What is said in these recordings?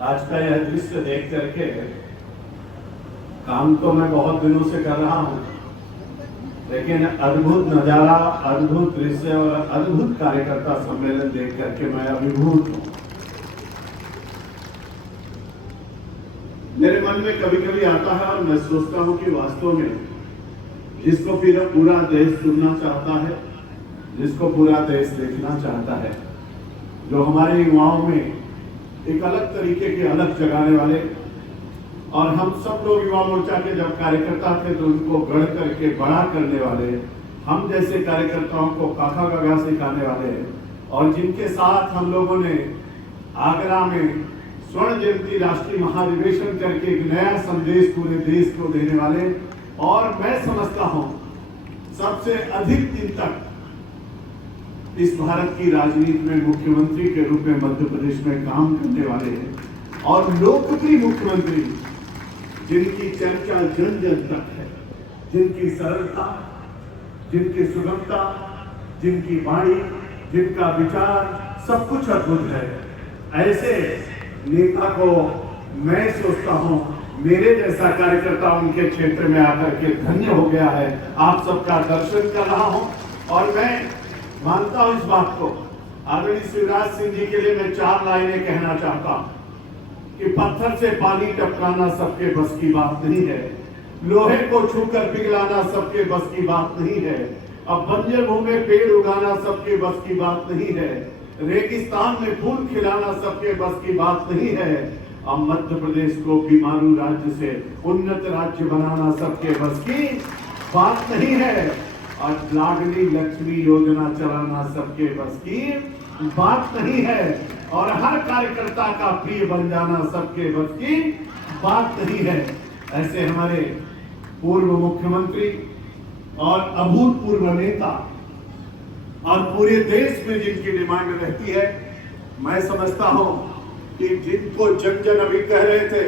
आज का यह दृश्य देख करके काम तो मैं बहुत दिनों से कर रहा हूं, लेकिन अद्भुत नजारा, अद्भुत दृश्य और अद्भुत कार्यकर्ता सम्मेलन देख करके मैं अभिभूत हूं। मेरे मन में कभी कभी आता है और मैं सोचता हूं कि वास्तव में जिसको पूरा देश सुनना चाहता है, जिसको पूरा देश देखना चाहता है, जो हमारे युवाओं में एक अलग तरीके के अलग जगाने वाले, और हम सब लोग युवा मोर्चा के जब कार्यकर्ता थे तो उनको गढ़ करके बड़ा करने वाले, हम जैसे कार्यकर्ताओं को काका गगा सिखाने वाले, और जिनके साथ हम लोगों ने आगरा में स्वर्ण जयंती राष्ट्रीय महाधिवेशन करके एक नया संदेश पूरे देश को देने वाले, और मैं समझता हूं सबसे अधिक दिन तक इस भारत की राजनीति में मुख्यमंत्री के रूप में मध्य प्रदेश में काम करने वाले हैं, और लोकप्रिय मुख्यमंत्री जिनकी चर्चा जन जन तक है, जिनकी सरलता, जिनकी सुगमता, जिनकी वाणी, जिनका विचार सब कुछ अद्भुत है, ऐसे नेता को मैं सोचता हूं मेरे जैसा कार्यकर्ता उनके क्षेत्र में आकर के धन्य हो गया है। आप सबका दर्शन कर रहा हूं और मैं मानता हूं इस बात को। आदरणीय शिवराज सिंह जी के लिए मैं 4 लाइनें कहना चाहता हूं कि पत्थर से पानी टपकाना सबके बस की बात नहीं है, लोहे को छूकर पिघलाना सबके बस की बात नहीं है, अब बंजर भूमि में पेड़ उगाना सबके बस की बात नहीं है, रेगिस्तान में फूल खिलाना सबके बस की बात नहीं है, अब मध्य प्रदेश को बीमारू राज्य से उन्नत राज्य बनाना सबके बस की बात नहीं है, और लाडली लक्ष्मी योजना चलाना सबके बस की बात नहीं है, और हर कार्यकर्ता का प्रिय बन जाना सबके बस की बात नहीं है। ऐसे हमारे पूर्व मुख्यमंत्री और अभूतपूर्व नेता और पूरे देश में जिनकी डिमांड रहती है, मैं समझता हूं कि जिनको जन जन अभी कह रहे थे,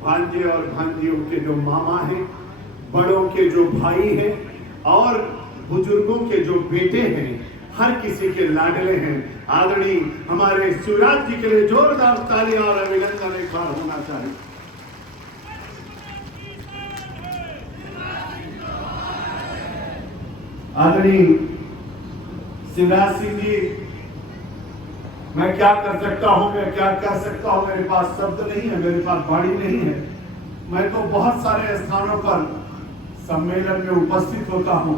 भांजे और भांजियों के जो मामा हैं, बड़ों के जो भाई हैं, और बुजुर्गों के जो बेटे हैं, हर किसी के लाडले हैं, आदरणीय हमारे शिवराज जी के लिए जोरदार तालियां और अभिनंदन एक बार होना चाहिए। आदरणीय शिवराज सिंह जी, मैं क्या कर सकता हूं, मैं क्या कह सकता हूं, मेरे पास शब्द नहीं है, मेरे पास वाणी नहीं है। मैं तो बहुत सारे स्थानों पर सम्मेलन में उपस्थित होता हूं,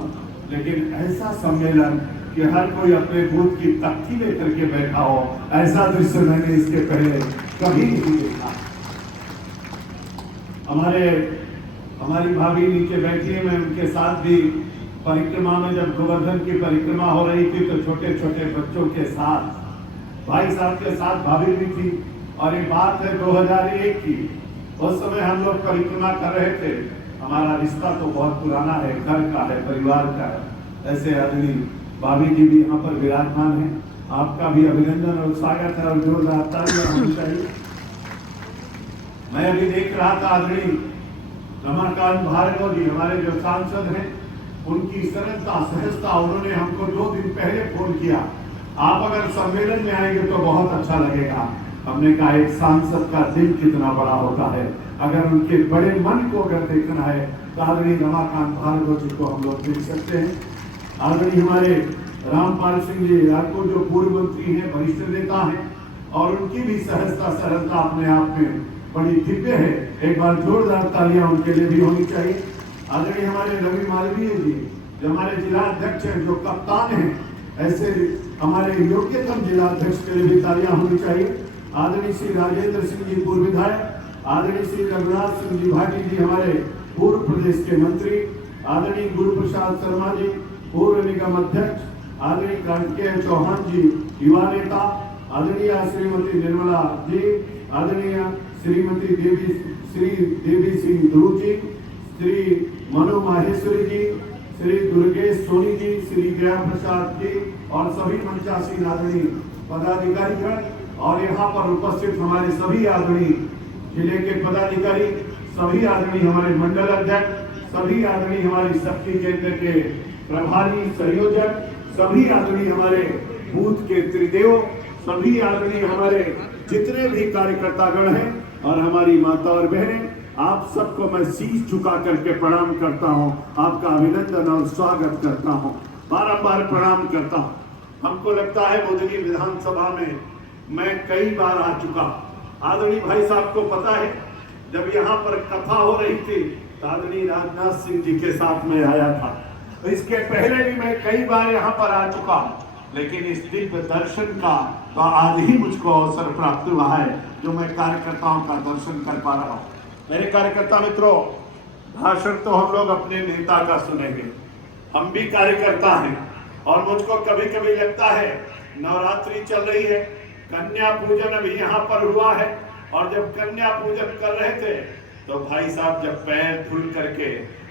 लेकिन ऐसा सम्मेलन कि हर कोई अपने बूथ की तख्ती लेकर के बैठा हो, ऐसा दृश्य मैंने इसके पहले कभी नहीं देखा। हमारी भाभी नीचे बैठी है, मैं उनके साथ भी परिक्रमा में, जब गोवर्धन की परिक्रमा हो रही थी तो छोटे छोटे बच्चों के साथ, भाई साहब के साथ भाभी भी थी, और ये बात है 2001 की। उस समय हम लोग परिक्रमा कर रहे थे। हमारा रिश्ता तो बहुत पुराना है, घर का है, परिवार का है। ऐसे आदमी भाभी जी भी यहाँ पर विराजमान है, आपका भी अभिनंदन और स्वागत है, और जोरदार तालियां होनी चाहिए। मैं अभी देख रहा था आदरणीय रमाकांत भार्गव जी, हमारे जो सांसद हैं, उनकी सरलता, सहजता, उन्होंने हमको 2 दिन पहले फोन किया, आप अगर सम्मेलन में आएंगे तो बहुत अच्छा लगेगा। हमने कहा एक सांसद का दिल कितना बड़ा होता है, अगर उनके बड़े मन को अगर देखना है तो आदरणीय रमाकांत भार्गव जी को हम लोग देख सकते हैं। आदरणीय हमारे रामपाल सिंह जी राठौर जो पूर्व मंत्री हैं, वरिष्ठ नेता हैं, और उनकी भी सहजता, सरलता अपने आप में बड़ी दिव्य है। एक बार जोरदार तालियां उनके लिए भी होनी चाहिए। आदरणीय हमारे रवि मालवीय जी जो हमारे जिलाध्यक्ष हैं, जो कप्तान हैं, ऐसे हमारे योग्यतम जिलाध्यक्ष के लिए भी तालियां होनी चाहिए। आदरणीय श्री राजेंद्र सिंह जी पूर्व विधायक, आदरणीय श्री रघुनाथ सिंह जी भाटी जी हमारे पूर्व प्रदेश के मंत्री, आदरणीय गुरु प्रसाद शर्मा जी पूर्व निगम अध्यक्ष, आदरणीय कार्तिकेय चौहान जी युवा नेता, आदरणीय श्रीमती निर्मला जी, आदरणीय श्रीमती देवी सिंह ध्रुव जी, श्री मनु माहेश्वरी जी, श्री दुर्गेश सोनी जी, श्री गया प्रसाद जी, और सभी मंचासीन आदरणीय पदाधिकारीगण, और यहाँ पर उपस्थित हमारे सभी आदरणीय जिले के पदाधिकारी, सभी आदरणीय हमारे मंडल अध्यक्ष, सभी आदरणीय हमारी शक्ति केंद्र के प्रभारी संयोजक, सभी आदरणीय हमारे बूथ के त्रिदेव, सभी आदरणीय हमारे जितने भी कार्यकर्तागण हैं और हमारी माता और बहनें, आप सबको मैं शीश झुका करके प्रणाम करता हूं, आपका अभिनंदन और स्वागत करता हूं, बारंबार प्रणाम करता हूं। हमको लगता है बुधनी विधानसभा में मैं कई बार आ चुका। आदरणीय भाई साहब को पता है, जब यहाँ पर कथा हो रही थी तो आदरणीय राजनाथ सिंह जी के साथ में आया था। तो इसके पहले भी मैं कई बार यहाँ पर आ चुका, लेकिन इस दिव्य दर्शन का तो आज ही मुझको अवसर प्राप्त हुआ है जो मैं कार्यकर्ताओं का दर्शन कर पा रहा हूँ। मेरे कार्यकर्ता मित्रों, भाषण तो हम लोग अपने नेता का सुनेंगे, हम भी कार्यकर्ता हैं और मुझको कभी कभी लगता है नवरात्रि चल रही है, कन्या पूजन अभी यहाँ पर हुआ है, और जब कन्या पूजन कर रहे थे तो भाई साहब जब पैर धुल करके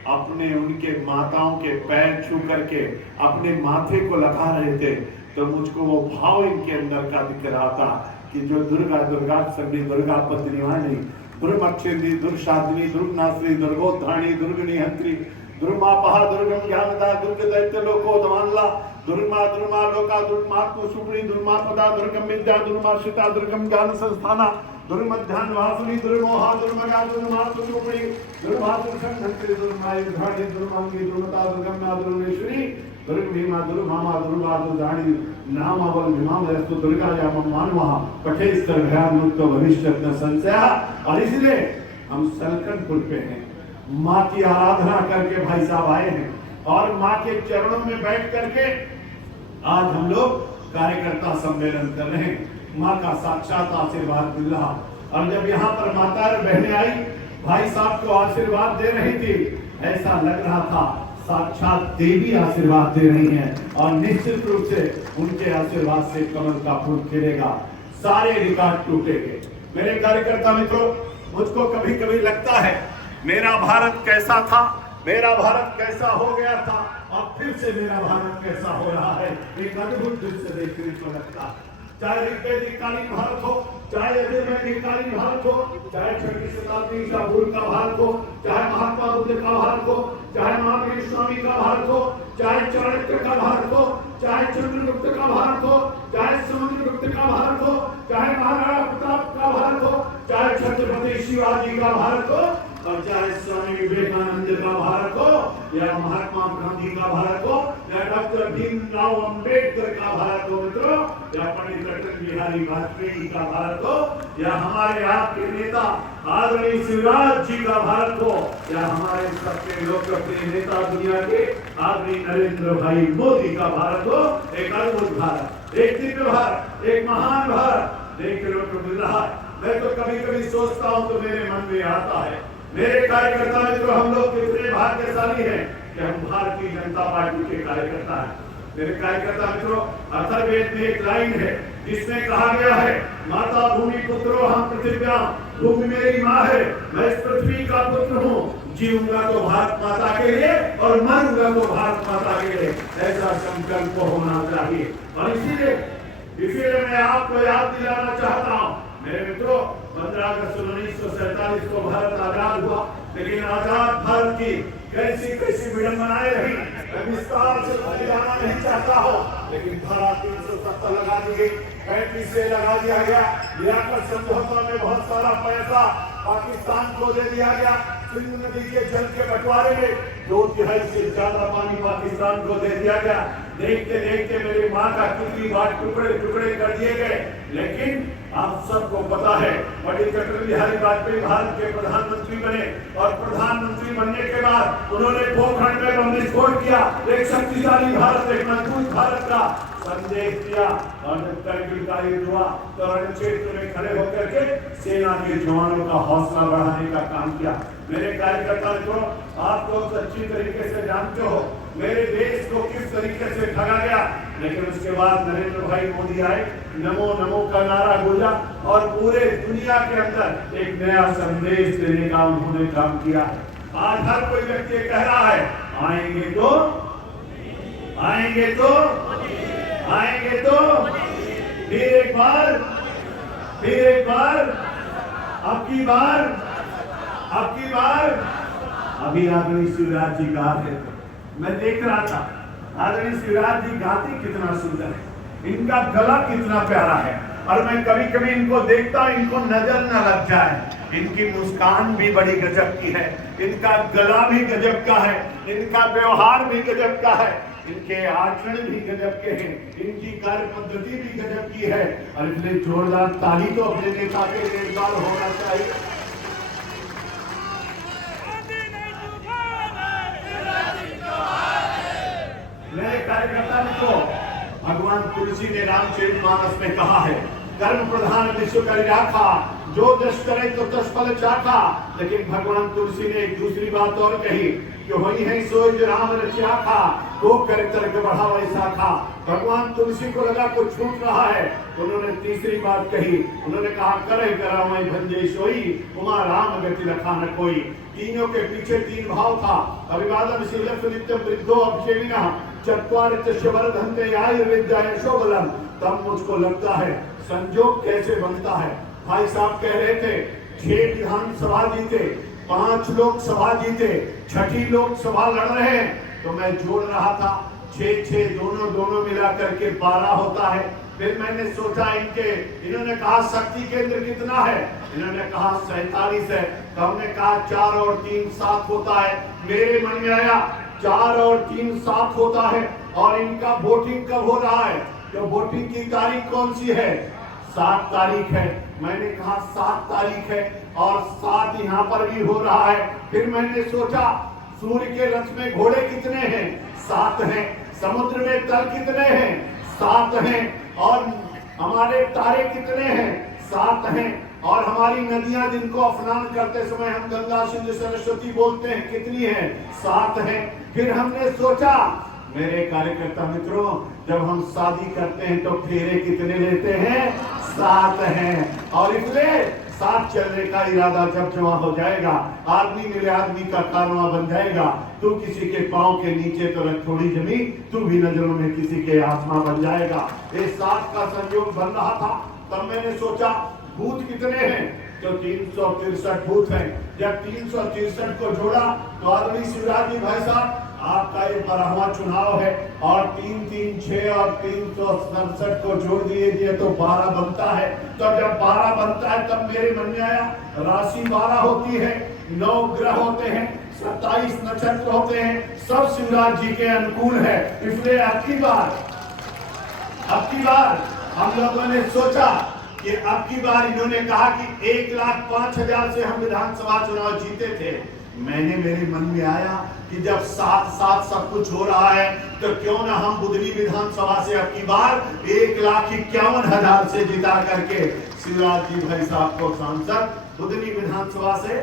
अपने उनके माताओं के पैर छू करके अपने माथे को लगा रहे थे, तो मुझको वो भाव इनके अंदर का दिख रहा था कि जो दुर्गा दुर्गा सभी दुर्गा पत्नीवाणी दुर्मक्षिणी दुर्शादिनी दुर्गनाश्री दुर्गोद्धाणी दुर्गनिहंत्री दुर्मापहा दुर्गम ज्ञानदा दुर्ग दैत्य लोको दवानला दुर्मा दुर्मा लोका दुर्मात्म सुप्री दुर्मापदा दुर्गम विद्या दुर्माशिता दुर्गम ज्ञान संस्थाना दुर्मध्यान वासुनी दुर्मोहा दुर्मगा दुर्मातु सुप्री दुर्मातुर्षंधंत्री दुर्मायुधाणी दुर्मांगी दुर्मता दुर्गम्या दुर्गेश्वरी दुर्ग भीमा दुर्मामा दुर्वादुर्धाणी नामावल भीमावस्तु दुर्गाया मानवः पठेस्तर भयामुक्त भविष्यत न संशय। और इसलिए हम सलकनपुर पे हैं, माँ की आराधना करके भाई साहब आए हैं और माँ के चरणों में बैठ करके आज हम लोग कार्यकर्ता सम्मेलन कर रहे हैं। माँ का साक्षात आशीर्वाद मिल रहा, और जब यहाँ पर माता और बहनें आई भाई साहब को आशीर्वाद दे रही थी, ऐसा लग रहा था साक्षात देवी आशीर्वाद दे रही हैं, और निश्चित रूप से उनके आशीर्वाद से कमल का फूल खिलेगा, सारे रिकॉर्ड टूटेंगे। मेरे कार्यकर्ता मित्रों, मुझको कभी कभी लगता है मेरा भारत कैसा था, मेरा भारत कैसा हो गया था, और फिर से मेरा भारत कैसा हो रहा है, एक अद्भुत दृश्य देखने को लगता है। चाहे ऋग्वेदिककालीन भारत हो, चाहे यजुर्वेदिककालीन भारत हो, चाहे 6वीं शताब्दी का पूर्व का भारत हो, चाहे महात्मा बुद्ध का भारत हो, चाहे महावीर स्वामी का भारत हो, चाहे चाणक्य का भारत हो, चाहे चंद्रगुप्त का भारत हो, चाहे समुद्रगुप्त का भारत हो, चाहे महाराणा प्रताप का भारत हो, चाहे छत्रपति शिवाजी का भारत हो, और चाहे स्वामी विवेकानंद का भारत हो, या महात्मा गांधी का भारत हो, या डॉक्टर भीमराव अंबेडकर का भारत हो मित्रों, या पंडित अटल बिहारी वाजपेयी का भारत हो, या हमारे आपके नेता आदरणीय शिवराज जी का भारत हो, या हमारे सबके लोकप्रिय नेता दुनिया के आदरणीय नरेंद्र भाई मोदी का भारत हो, एक अद्भुत भारत, एक दिव्य भारत, एक महान भारत देखने को मिल रहा है। मैं तो कभी कभी सोचता हूँ तो मेरे मन में आता है, मेरे कार्यकर्ता मित्रों, हम लोग कितने भाग्यशाली हैं कि हम भारतीय जनता पार्टी के कार्यकर्ता हैं। मेरे कार्यकर्ता मित्रों, अथर्ववेद में एक लाइन है जिसमें कहा गया है, माता भूमि पुत्रो हम पृथ्व्या, भूमि मेरी माँ है, मैं इस पृथ्वी का पुत्र हूँ, जीऊंगा तो भारत माता के लिए और मरूंगा तो भारत माता के लिए, ऐसा संकल्प होना चाहिए। और इसीलिए मैं आपको याद दिलाना चाहता हूँ मेरे मित्रों, 15 अगस्त 1947 को भारत आजाद हुआ, लेकिन आजाद भारत की कैसी कैसी विडंबनाएं रही, मैं विस्तार से जाना नहीं चाहता हूँ, लेकिन धारा 370 लगा दी गई, 35 से लगा दिया गया, लियाकत समझौता में बहुत सारा पैसा पाकिस्तान को दे दिया गया, सिंधु नदी के जल के बंटवारे में 2/3 से ज्यादा पानी पाकिस्तान को दे दिया गया। देखते देखते मेरी माँ का कितनी बार टुकड़े टुकड़े कर दिए गए, लेकिन आप सबको पता है पंडित अटल बिहारी वाजपेयी भारत के प्रधानमंत्री बने, और प्रधानमंत्री बनने के बाद उन्होंने पोखरण में बम विस्फोट किया, एक शक्तिशाली भारत, एक मजबूत भारत का संदेश दिया, और जब करगिल का युद्ध हुआ तो रण क्षेत्र में खड़े होकर के सेना के जवानों का हौसला बढ़ाने का काम किया। मेरे कार्यकर्ता मित्रों, आप लोग अच्छी तरीके से जानते हो मेरे देश को किस तरीके से ठगा गया, लेकिन उसके बाद नरेंद्र भाई मोदी आए, नमो नमो का नारा गूंजा, और पूरे दुनिया के अंदर एक नया संदेश देने का उन्होंने काम किया। आज हर कोई व्यक्ति कह रहा है, आएंगे तो आएंगे तो आएंगे तो, फिर एक बार अब की बार अभी आदरणीय शिवराज जी गा रहे थे, मैं देख रहा था आदरणीय शिवराज जी गाते कितना सुंदर है, इनका गला कितना प्यारा है। और मैं कभी कभी इनको देखता हूं, इनको नजर न लग जाए। इनकी मुस्कान भी बड़ी गजब की है, इनका गला भी गजब का है, इनका व्यवहार भी गजब का है, इनके आचरण भी गजब के हैं, इनकी कार्य पद्धति भी गजब की है। और इसलिए जोरदार ताली तो अपने नेता के लिए होना चाहिए। मेरे कार्यकर्ता मित्रों, भगवान तुलसी ने रामचरितमानस में कहा है, कर्म प्रधान विश्व कर राखा, जो दश करे तो दश फल चाखा। लेकिन भगवान तुलसी ने एक दूसरी बात और कही कि वही है सोई जो राम रचिया खा, वो कर तर्क बढ़ा वैसा खा। भगवान तुलसी को लगा कुछ छूट रहा है, उन्होंने तीसरी बात कही, उन्होंने कहा करे करा मैं भंजे सोई, उमा राम गति लखा न कोई। तीनों के पीछे तीन भाव था, अभिवादन शीलम नित्यम वृद्धो अभिषेविना चत्वारित शिवरधन्ते आयुर्विद्या यशोबलम। तब मुझको लगता है संजोग कैसे बनता है। भाई साहब कह रहे थे 6 विधानसभा जीते, 5 लोकसभा जीते, 6ठी लोकसभा लड़ रहे हैं। तो मैं जोड़ रहा था 6 दोनों मिला करके 12 होता है। फिर मैंने सोचा इन्होंने कहा शक्ति केंद्र कितना है, इन्होंने कहा 47 है। तो हमने कहा 4 और 3 7 होता है। मेरे मन में आया 4 और 3 7 होता है। और इनका वोटिंग कब हो रहा है, तो वोटिंग की तारीख कौन सी है, 7 तारीख है। मैंने कहा 7 तारीख है और 7 यहाँ पर भी हो रहा है। फिर मैंने सोचा सूर्य के रथ में घोड़े कितने हैं, 7 हैं। समुद्र में तल कितने हैं, 7 हैं। और हमारे तारे कितने हैं, 7 हैं। और हमारी नदियां जिनको स्नान करते समय हम गंगा सिंधु सरस्वती बोलते हैं, कितनी हैं, 7 हैं। फिर हमने सोचा मेरे कार्यकर्ता मित्रों, जब हम शादी करते हैं तो फेरे कितने लेते हैं, 7 हैं। और इसलिए साथ चलने का इरादा जब जमा हो जाएगा, आदमी मिले आदमी का कारवां बन जाएगा। तू किसी के पांव के नीचे तो रख थोड़ी जमीन, तू भी नजरों में किसी के आसमां बन जाएगा। ये 7 का संयोग बन रहा था। तब मैंने सोचा बूथ कितने हैं, तो 363 बूथ हैं। जब 363 को जोड़ा तो आदमी शिवराज जी भाई साहब आपका ये 12वां चुनाव है और 3 3 6 और 367 को जोड़ दीजिए तो 12 बनता है। तो जब 12 बनता है तब मेरे मन में आया राशि 12 होती है, 9 ग्रह होते हैं, 27 नक्षत्र होते हैं, सब शिवराज जी के अनुकूल है। इसलिए अब की बार हम लोगों ने सोचा कि अब की बार इन्होंने कहा कि 1,05,000 से हम विधानसभा चुनाव जीते थे। मेरे मन में आया कि जब 7 सब कुछ हो रहा है तो क्यों ना हम बुधनी विधानसभा से अब की बार 1,51,000 से जिता करके शिवराज जी भाई साहब को सांसद, बुधनी विधानसभा से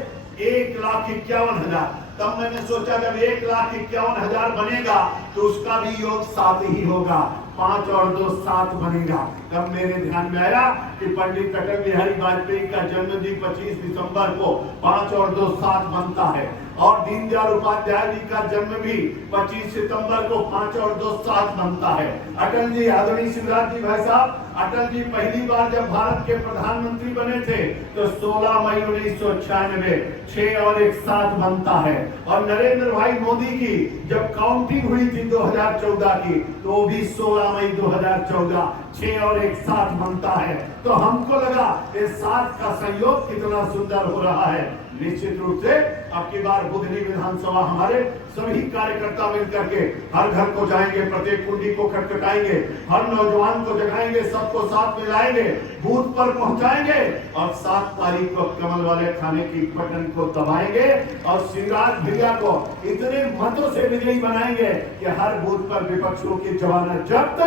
1,51,000। तब मैंने सोचा जब 1,51,000 बनेगा तो उसका भी योग 7 ही होगा, 5 और 2 7 बनेगा। तब मेरे ध्यान में आया कि पंडित अटल बिहारी वाजपेयी का जन्मदिन 25 दिसंबर को 5 और 2 7 बनता है। और दीनदयाल उपाध्याय जी का जन्म भी 25 सितंबर को 5 और 2 7 बनता है। अटल जी, आदरणीय शिवराज जी भाई साहब, अटल जी पहली बार जब भारत के प्रधानमंत्री बने थे तो 16 मई 1996 6 और 1 7 बनता है। और नरेंद्र भाई मोदी की जब काउंटिंग हुई थी 2014 की तो वो भी 16 मई 2014 6 और 1 7 बनता है। तो हमको लगा ये 7 का संयोग कितना सुंदर हो रहा है। निश्चित रूप से अब की बार बुधनी विधानसभा हमारे सभी कार्यकर्ता मिलकर के हर घर को जाएंगे, प्रत्येक कुंडी को खटखटाएंगे, हर नौजवान को जगाएंगे, सबको साथ में लाएंगे, बूथ पर पहुंचाएंगे और 7 तारीख को कमल वाले खाने की बटन को दबाएंगे और शिवराज भैया को इतने मतों से विजयी बनाएंगे कि हर बूथ पर विपक्षों की जमानत जब्त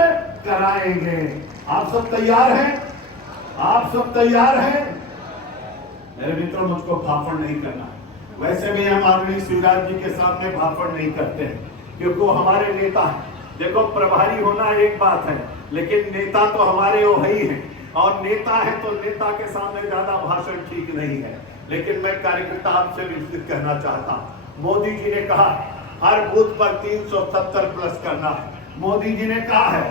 कराएंगे। आप सब तैयार हैं? आप सब तैयार हैं? मेरे मित्रों, मुझको भाषण नहीं करना। वैसे भी हम आदरणीय शिवराज जी के सामने भाषण नहीं करते हैं क्योंकि वो हमारे नेता हैं। देखो, प्रभारी होना एक बात है लेकिन नेता तो हमारे वो ही हैं और नेता है तो नेता के सामने ज्यादा भाषण ठीक नहीं है। लेकिन मैं कार्यकर्ता आपसे विस्तृत कहना चाहता हूँ, मोदी जी ने कहा हर बूथ पर 370 प्लस करना है। मोदी जी ने कहा है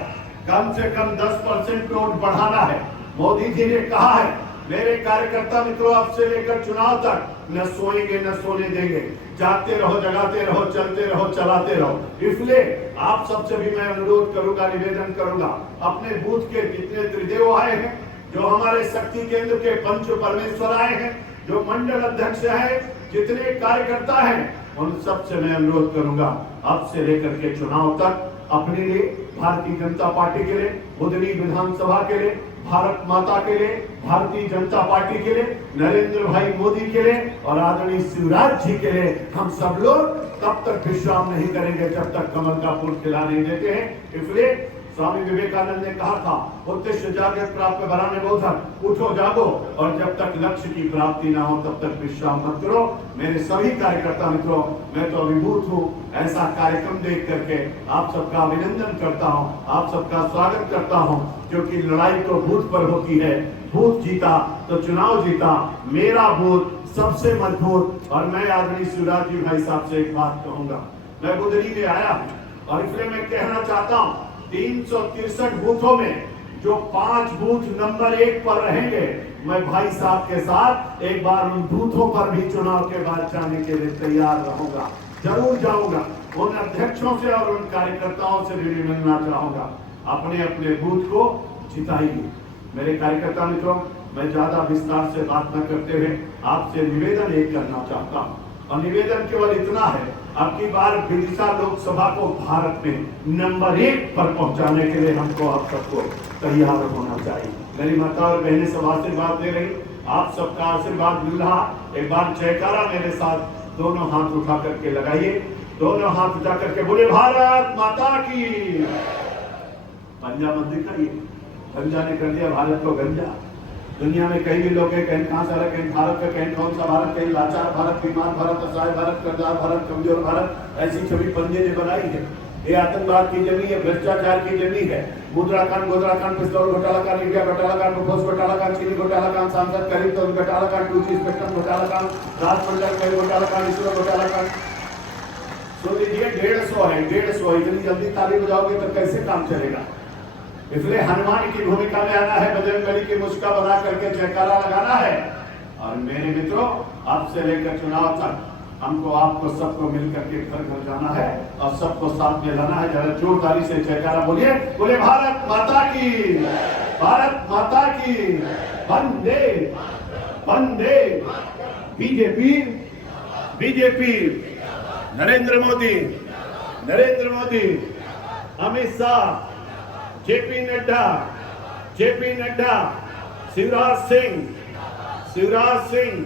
कम से कम 10% वोट बढ़ाना है। मोदी जी ने कहा है मेरे कार्यकर्ता मित्रों, अब से लेकर चुनाव तक न सोएंगे न सोने देंगे, जागते रहो, जगाते रहो, चलते रहो, चलाते रहो। इसलिए आप सबसे भी मैं अनुरोध करूंगा, निवेदन करूंगा, अपने बूथ के जितने त्रिदेव आए हैं, जो हमारे शक्ति केंद्र के पंच परमेश्वर आए हैं, जो मंडल अध्यक्ष है, जितने कार्यकर्ता हैं, उन सबसे मैं अनुरोध करूंगा, अब से लेकर के चुनाव तक अपने लिए, भारतीय जनता पार्टी के लिए, बुधनी विधानसभा के लिए, भारत माता के लिए, भारतीय जनता पार्टी के लिए, नरेंद्र भाई मोदी के लिए और आदरणीय शिवराज जी के लिए हम सब लोग तब तक विश्राम नहीं करेंगे जब तक कमल का फूल खिला नहीं देते हैं। इसलिए स्वामी विवेकानंद ने कहा था, उद्देश्य जागृत प्राप्त बनाने बोधक, उठो जागो, और जब तक लक्ष्य की प्राप्ति ना हो तब तक विश्राम मत करो। मेरे सभी कार्यकर्ता मित्रों, मैं तो अभिभूत हूँ ऐसा कार्यक्रम देख करके आप सबका अभिनंदन करता हूँ, आप सबका स्वागत करता हूँ, क्योंकि लड़ाई तो बूथ पर होती है। बूथ जीता तो चुनाव जीता, मेरा बूथ सबसे मजबूत। और मैं आदरणीय शिवराज जी भाई साहब से एक बात कहूंगा, मैं बुधनी में आया हूँ और इसलिए मैं कहना चाहता हूँ, 363 बूथों में जो 5 बूथ नंबर 1 पर रहेंगे, मैं भाई साहब के साथ एक बार उन बूथों पर भी चुनाव के बाद जाने के लिए तैयार रहूंगा, जरूर जाऊंगा। उन अध्यक्षों से और उन कार्यकर्ताओं से भी मिलना चाहूंगा। अपने अपने बूथ को जिताइए। मेरे कार्यकर्ता मित्रों, मैं ज्यादा विस्तार से बात न करते हुए आपसे निवेदन एक करना चाहता हूँ, और निवेदन केवल इतना है, अब की बार विदिशा लोकसभा को भारत में नंबर 1 पर पहुंचाने के लिए हमको आप सबको तैयार होना चाहिए। मेरी माता और बहनें सब आशीर्वाद दे रही, आप सबका आशीर्वाद मिल रहा। एक बार जयकारा मेरे साथ दोनों हाथ उठा करके लगाइए, दोनों हाथ उठा करके बोले भारत माता की। पंजा मत दिखाइए, पंजा ने कर दिया भारत को गंजा। दुनिया में कई भी लोग हैं, कहीं कहां से आ रहे, कहीं भारत का, कहीं कौन सा भारत, कहीं लाचार भारत, बीमार भारत, असहाय भारत, कर्जदार भारत, कमजोर भारत, ऐसी छवि पंजे ने बनाई है। ये आतंकवाद की जमी है, भ्रष्टाचार की जमी है। मुद्राकांड, गोद्राकांड, पिस्तौल घोटाला कांड, इंडिया घोटाला कांड, मुफोस घोटाला कांड, चीनी घोटाला कांड, सांसद करीब तो घोटाला कांड, टूजी स्पेक्ट्रम घोटाला कांड, राजमंडल में घोटाला कांड, ईश्वर घोटाला कांड। सुन लीजिए, 150 है, 150। इतनी जल्दी ताली बजाओगे तो कैसे काम चलेगा? इसलिए हनुमान की भूमिका में आना है, बजरंगबली की मुस्का बना करके जयकारा लगाना है। और मेरे मित्रों, अब से लेकर चुनाव तक हमको आपको सबको मिलकर के घर घर जाना है और सबको साथ में लाना है। जरा जोरदारी से जयकारा बोलिए, बोले भारत माता की, भारत माता की, वंदे वंदे। BJP BJP, Narendra Modi, Narendra Modi, Amit Shah, JP Nadda, JP Nadda, Shivraj Singh, Shivraj Singh,